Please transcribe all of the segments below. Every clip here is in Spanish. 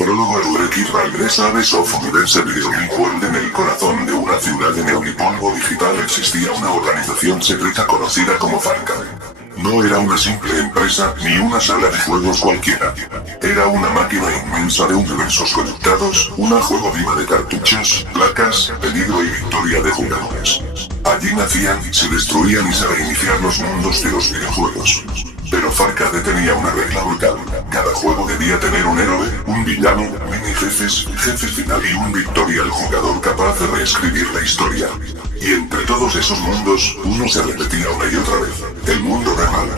Prólogo: Eureki regresa a Best of Universe Video Game World. En el corazón de una ciudad de neonipolvo digital existía una organización secreta conocida como Farca. No era una simple empresa, ni una sala de juegos cualquiera. Era una máquina inmensa de universos conectados, una juego viva de cartuchos, placas, peligro y victoria de jugadores. Allí nacían, se destruían y se reiniciaban los mundos de los videojuegos. Pero Farca tenía una regla brutal. Cada juego debía tener un héroe, un villano, mini jefes, jefe final y un victoria al jugador capaz de reescribir la historia. Y entre todos esos mundos, uno se repetía una y otra vez: el mundo de Ralph.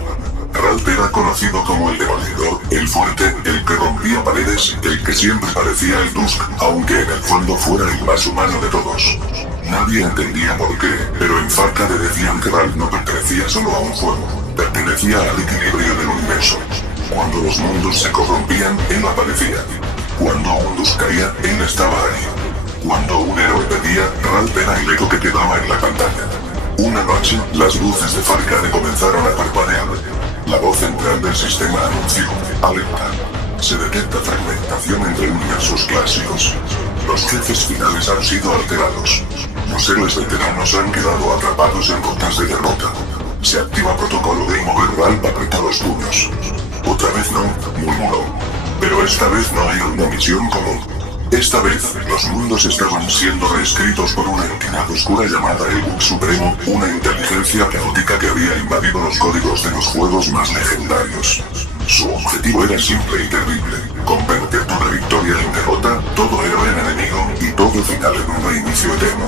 Ralph era conocido como el demoledor, el fuerte, el que rompía paredes, el que siempre parecía el Tusk, aunque en el fondo fuera el más humano de todos. Nadie entendía por qué, pero en Farca decían que Ralph no pertenecía solo a un juego, pertenecía al equilibrio del universo. Cuando los mundos se corrompían, él aparecía. Cuando un Tusk caía, él estaba ahí. Cuando un héroe perdía, Ralph era el eco que quedaba en la pantalla. Una noche, las luces de Farca comenzaron a parpadear. La voz central del sistema anunció: alerta. Se detecta fragmentación entre universos clásicos. Los jefes finales han sido alterados. Los héroes veteranos han quedado atrapados en rutas de derrota. Se activa protocolo Game Over. Ralph apretó los puños. Otra vez no, murmuró. Pero esta vez no hay una misión común. Esta vez, los mundos estaban siendo reescritos por una entidad oscura llamada el Bug Supremo, una inteligencia caótica que había invadido los códigos de los juegos más legendarios. Su objetivo era simple y terrible: convertir toda victoria en derrota, todo héroe en enemigo, y todo final en un reinicio eterno.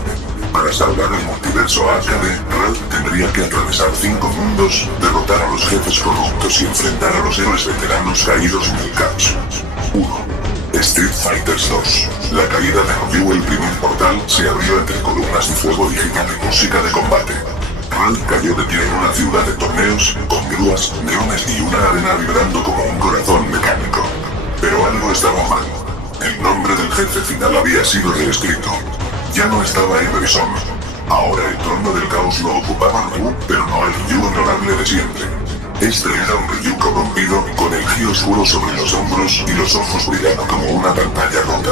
Para salvar el multiverso arcade, Ralph tendría que atravesar 5 mundos, derrotar a los jefes corruptos y enfrentar a los héroes veteranos caídos en el caos. 1. Street Fighter 2. La caída de Ryu. El primer portal se abrió entre columnas de fuego digital y música de combate. Ralph cayó de pie en una ciudad de torneos, con grúas, neones y una arena vibrando como un corazón mecánico. Pero algo estaba mal. El nombre del jefe final había sido reescrito. Ya no estaba en Bison. Ahora el trono del caos lo ocupaba Ryu, pero no el Ryu honorable de siempre. Este era un Ryu corrompido, con el ki oscuro sobre los hombros y los ojos brillando como una pantalla rota.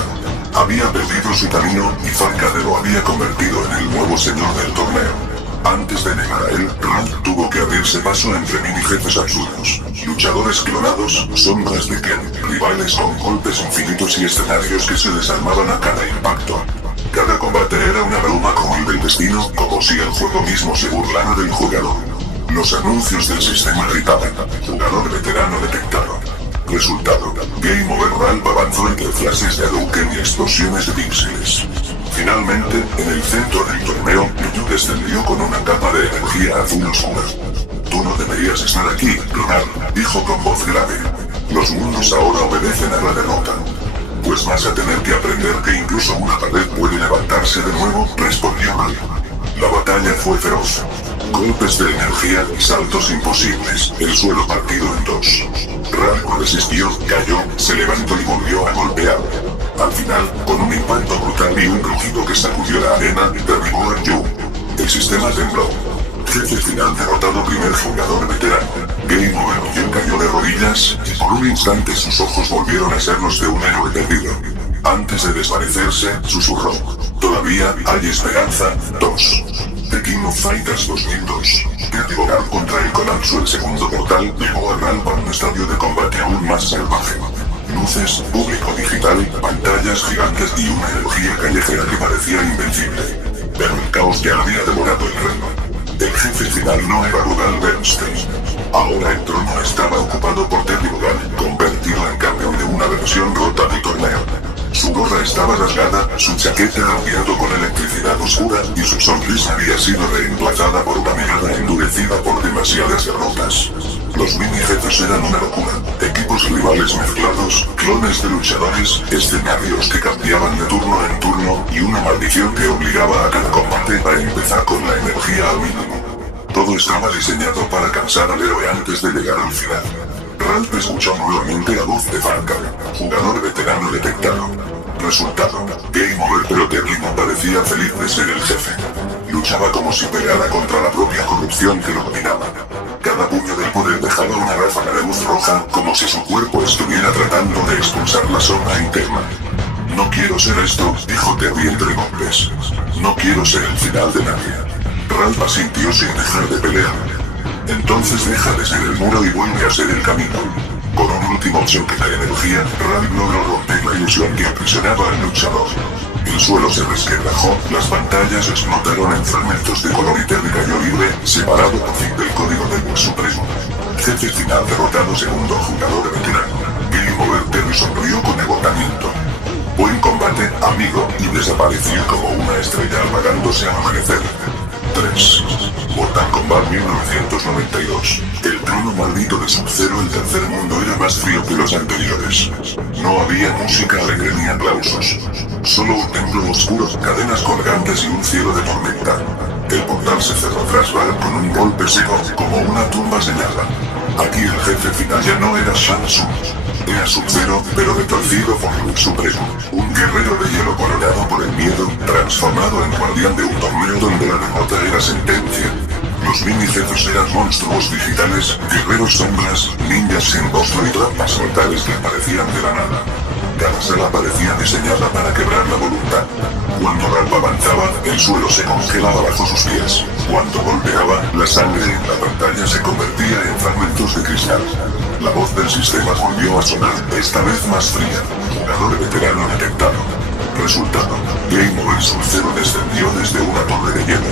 Había perdido su camino y Farca lo había convertido en el nuevo señor del torneo. Antes de llegar a él, Ralph tuvo que abrirse paso entre mini jefes absurdos, luchadores clonados, sombras de Ken, rivales con golpes infinitos y escenarios que se desarmaban a cada impacto. Cada combate era una broma como el del destino, como si el juego mismo se burlara del jugador. Los anuncios del sistema gritaban: jugador veterano detectado. Resultado: Game Over. Ralph avanzó entre flashes de Hadouken y explosiones de píxeles. Finalmente, en el centro del torneo, Ryu descendió con una capa de energía azul oscura. Tú no deberías estar aquí, Ralph, dijo con voz grave. Los mundos ahora obedecen a la derrota. Pues vas a tener que aprender que incluso una pared puede levantarse de nuevo, respondió Ralph. La batalla fue feroz. Golpes de energía, saltos imposibles, el suelo partido en dos. Ralph resistió, cayó, se levantó y volvió a golpear. Al final, con un impacto brutal y un rugido que sacudió la arena, derribó a Ryu. El sistema tembló. Jefe final derrotado. Primer jugador veterano. Game Over. Ryu cayó de rodillas, y por un instante sus ojos volvieron a ser los de un héroe perdido. Antes de desvanecerse, susurró: todavía hay esperanza. 2. The King of Fighters 2002. Ralph contra el colapso. El segundo portal llevó a Ralph a un estadio de combate aún más salvaje. Luces, público digital, pantallas gigantes y una energía callejera que parecía invencible. Pero el caos ya había devorado el reino. El jefe final no era Rugal Bernstein. Ahora el trono estaba ocupado por Terry Rugal, convertido en campeón de una versión rota del torneo. Su gorra estaba rasgada, su chaqueta ardiendo con electricidad oscura y su sonrisa había sido reemplazada por una mirada endurecida por demasiadas derrotas. Los mini jefes eran una locura, equipos rivales mezclados, clones de luchadores, escenarios que cambiaban de turno en turno y una maldición que obligaba a cada combate a empezar con la energía al mínimo. Todo estaba diseñado para cansar al héroe antes de llegar al final. Ralph escuchó nuevamente la voz de Farca: jugador veterano detectado. Resultado: Game Over. Pero Terry no parecía feliz de ser el jefe. Luchaba como si peleara contra la propia corrupción que lo dominaba. Cada puño del poder dejaba una ráfaga de luz roja, como si su cuerpo estuviera tratando de expulsar la sombra interna. No quiero ser esto, dijo Terry entre golpes. No quiero ser el final de nadie. Ralph asintió sin dejar de pelear. Entonces deja de ser el muro y vuelve a ser el camino. Con un último choque de energía, Ralph logró romper la ilusión que aprisionaba al luchador. El suelo se resquebrajó, las pantallas explotaron en fragmentos de color y Terry cayó libre, separado por fin del código del Boss Supremo. Jefe final derrotado, segundo jugador veterano. Game Over. Terry sonrió con agotamiento. Buen combate, amigo, y desapareció como una estrella apagándose al amanecer. 3. Mortal Kombat 1992. El trono maldito de Sub-Zero, el tercer mundo, era más frío que los anteriores. No había música alegre ni aplausos. Solo un templo oscuro, cadenas colgantes y un cielo de tormenta. El portal se cerró tras Val con un golpe seco, como una tumba sellada. Aquí el jefe final ya no era Shang Tsung. Era Sub-Zero, pero retorcido por Luz Supremo. Un guerrero de hielo coronado por el miedo, transformado en guardián de un torneo donde la derrota era sentencia. Los mini jefes eran monstruos digitales, guerreros sombras, ninjas sin rostro y trampas mortales que aparecían de la nada. Cada sala parecía diseñada para quebrar la voluntad. Cuando Ralph avanzaba, el suelo se congelaba bajo sus pies. Cuando golpeaba, la sangre en la pantalla se convertía en fragmentos de cristal. La voz del sistema volvió a sonar, esta vez más fría. Jugador veterano detectado. Resultado: Game Over. Sub-Zero descendió desde una torre de hielo.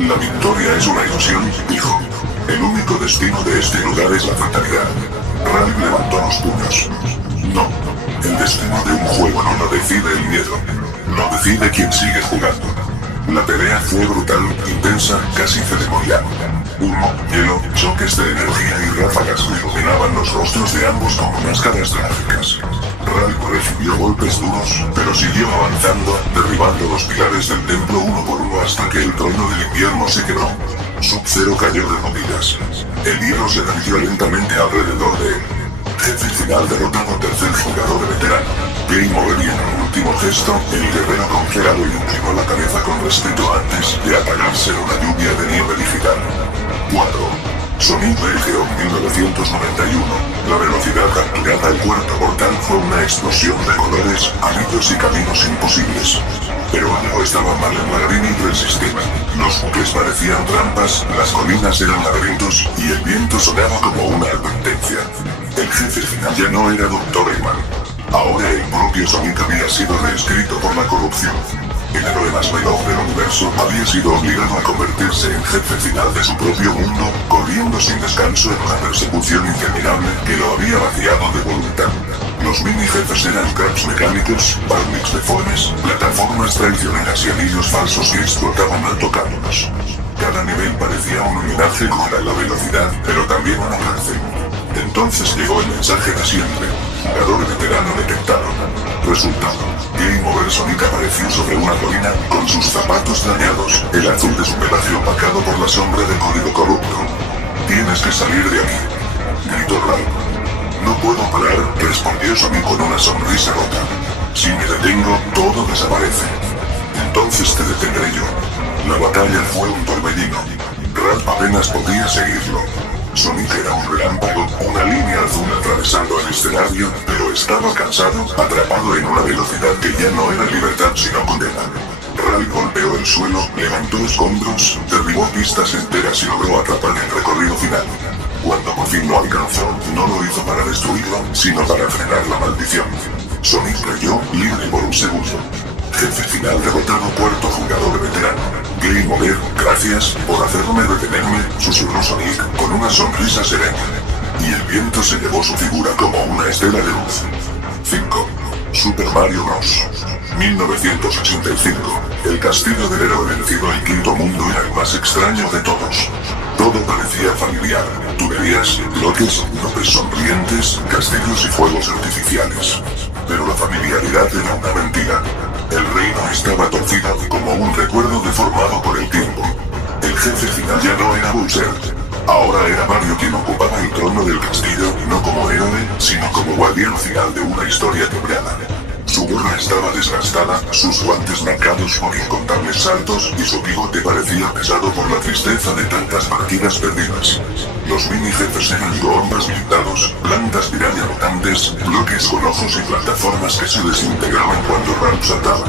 La victoria es una ilusión, dijo. El único destino de este lugar es la fatalidad. Ralph levantó los puños. No. El destino de un juego no lo decide el miedo. Lo decide quien sigue jugando. La pelea fue brutal, intensa, casi ceremonial. Humo, hielo, choques de energía y ráfagas iluminaban los rostros de ambos como máscaras trágicas. Ralph recibió golpes duros, pero siguió avanzando, derribando los pilares del templo uno por uno hasta que el trono del invierno se quebró. Sub-Zero cayó de rodillas. El hielo se derritió lentamente alrededor de él. Jefe final derrotado, tercer jugador veterano. Game Over. Y en un último gesto, el guerrero congelado inclinó la cabeza con respeto antes de apagarse en una lluvia de nieve digital. 4. Sonic RGO 1991. La velocidad capturada al cuarto portal fue una explosión de colores, anillos y caminos imposibles. Pero algo estaba mal en la laringe del sistema. Los buques parecían trampas, las colinas eran laberintos y el viento sonaba como una advertencia. El jefe final ya no era Dr. Eggman. Ahora el propio Sonic había sido reescrito por la corrupción. El héroe más veloz del universo había sido obligado a convertirse en jefe final de su propio mundo, corriendo sin descanso en una persecución interminable que lo había vaciado de voluntad. Los mini jefes eran cracks mecánicos, barnix deformes, plataformas traicioneras y anillos falsos que explotaban al tocarlos. Cada nivel parecía un homenaje contra la velocidad, pero también una cárcel. Entonces llegó el mensaje de siempre. Jugador veterano detectado. Resultado: Game Over. Sonic apareció sobre una colina, con sus zapatos dañados, el azul de su pelaje opacado por la sombra del código corrupto. Tienes que salir de aquí, gritó Ralph. No puedo parar, respondió Sonic con una sonrisa rota. Si me detengo, todo desaparece. Entonces te detendré yo. La batalla fue un torbellino. Ralph apenas podía seguirlo. Sonic era un relámpago, una línea azul atravesando el escenario, pero estaba cansado, atrapado en una velocidad que ya no era libertad sino condena. Ralph golpeó el suelo, levantó escombros, derribó pistas enteras y logró atrapar el recorrido final. Cuando por fin lo alcanzó, no lo hizo para destruirlo, sino para frenar la maldición. Sonic cayó, libre por un segundo. Jefe final derrotado, cuarto jugador veterano. Game Over. Gracias por hacerme detenerme, susurró Sonic con una sonrisa serena. Y el viento se llevó su figura como una estela de luz. 5. Super Mario Bros. 1985. El castillo del héroe vencido, el quinto mundo, era el más extraño de todos. Todo parecía familiar. Tuberías, bloques, nubes sonrientes, castillos y fuegos artificiales. Pero la familiaridad era una mentira. El reino estaba torcido como un recuerdo deformado por el tiempo. El jefe final ya no era Bowser. Ahora era Mario quien ocupaba el trono del castillo, no como héroe, sino como guardián final de una historia quebrada. Su gorra estaba desgastada, sus guantes marcados por incontables saltos y su bigote parecía pesado por la tristeza de tantas partidas perdidas. Los mini jefes eran bombas blindados, plantas piraña mutantes, bloques con ojos y plataformas que se desintegraban cuando Ralph saltaba.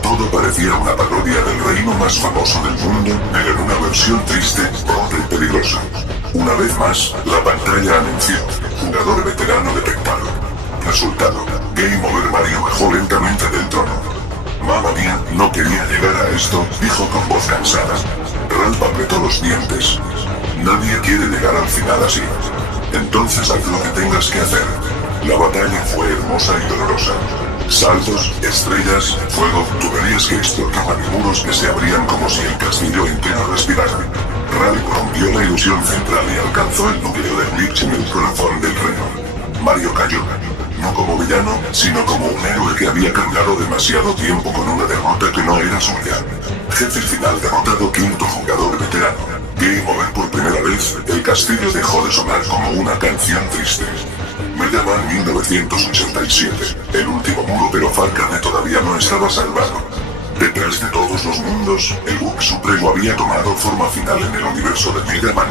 Todo parecía una parodia del reino más famoso del mundo, pero en una versión triste, rota y peligrosa. Una vez más, la pantalla anunció: jugador veterano detectado. Resultado: Game Over. Mario bajó lentamente del trono. Mamma mía, no quería llegar a esto, dijo con voz cansada. Ralph apretó los dientes. Nadie quiere llegar al final así. Entonces haz lo que tengas que hacer. La batalla fue hermosa y dolorosa. Saltos, estrellas, fuego, tuberías que explotaban y muros que se abrían como si el castillo entero respirara. Ralph rompió la ilusión central y alcanzó el núcleo de Glitch en el corazón del reino. Mario cayó. No como villano, sino como un héroe que había cargado demasiado tiempo con una derrota que no era suya. Jefe final derrotado. Quinto jugador veterano. Game Over. Por primera vez, el castillo dejó de sonar como una canción triste. Mega Man 1987. El último muro, pero Falcade todavía no estaba salvado. Detrás de todos los mundos, el Bug Supremo había tomado forma final en el universo de Mega Man.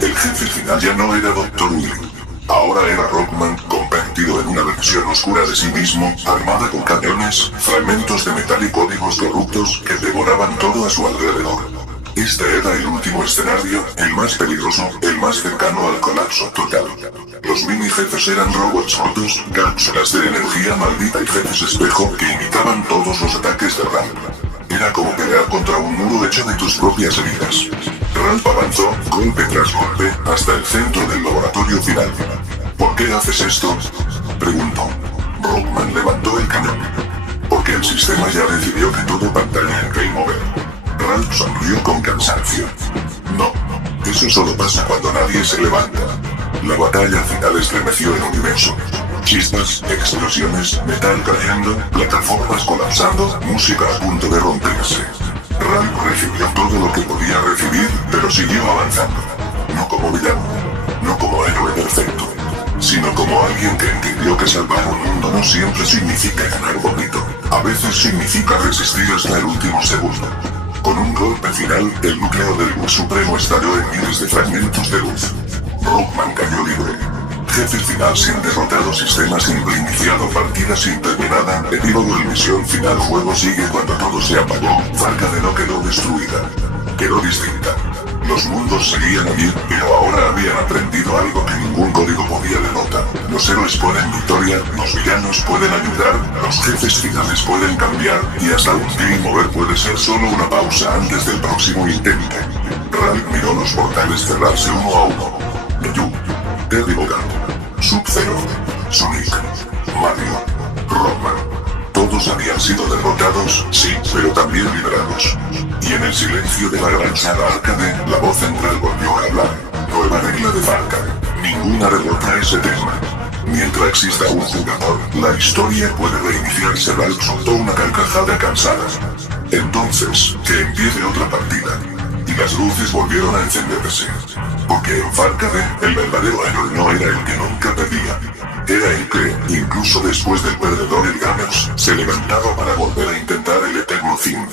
El jefe final ya no era Dr. Willy. Ahora era Rockman, convertido en una versión oscura de sí mismo, armada con cañones, fragmentos de metal y códigos corruptos que devoraban todo a su alrededor. Este era el último escenario, el más peligroso, el más cercano al colapso total. Los mini jefes eran robots rotos, cápsulas de energía maldita y jefes espejo que imitaban todos los ataques de Ralph. Era como pelear contra un muro hecho de tus propias heridas. Ralph avanzó, golpe tras golpe, hasta el centro del laboratorio final. ¿Por qué haces esto?, preguntó. Rockman levantó el cañón. Porque el sistema ya decidió que todo pantalla en Game Over. Ralph sonrió con cansancio. No, eso solo pasa cuando nadie se levanta. La batalla final estremeció el universo. Chispas, explosiones, metal cayendo, plataformas colapsando, música a punto de romperse. Ralph recibió todo lo que podía recibir, pero siguió avanzando. No como villano, no como héroe perfecto, sino como alguien que entendió que salvar un mundo no siempre significa ganar bonito. A veces significa resistir hasta el último segundo. Con un golpe final, el núcleo del Bug Supremo estalló en miles de fragmentos de luz. Rockman cayó libre. Jefe final sin derrotado, sistema simple iniciado, partida sin terminada, epílogo y misión final. Juego sigue cuando todo se apagó. Falcade no quedó destruida, quedó distinta. Los mundos seguían allí, pero ahora habían aprendido algo que ningún código podía denotar. Los héroes pueden victoria, los villanos pueden ayudar, los jefes finales pueden cambiar, y hasta un Game Over puede ser solo una pausa antes del próximo intento. Ralph miró los portales cerrarse uno a uno. Ryu, Terry Bogard, Sub-Zero, Sonic, Mario, Rockman. Todos habían sido derrotados, sí, pero también liberados. Y en el silencio de la gran sala arcade, la voz central volvió a hablar. Nueva regla de Falcade. Ninguna derrota es eterna. Mientras exista un jugador, la historia puede reiniciarse. Ralph soltó una carcajada cansada. Entonces, que empiece otra partida. Y las luces volvieron a encenderse. Porque en Falcade, el verdadero héroe no era el que nunca perdía. Era el que, incluso después del perdedor el Gamers, se levantaba para volver a intentar el eterno fin.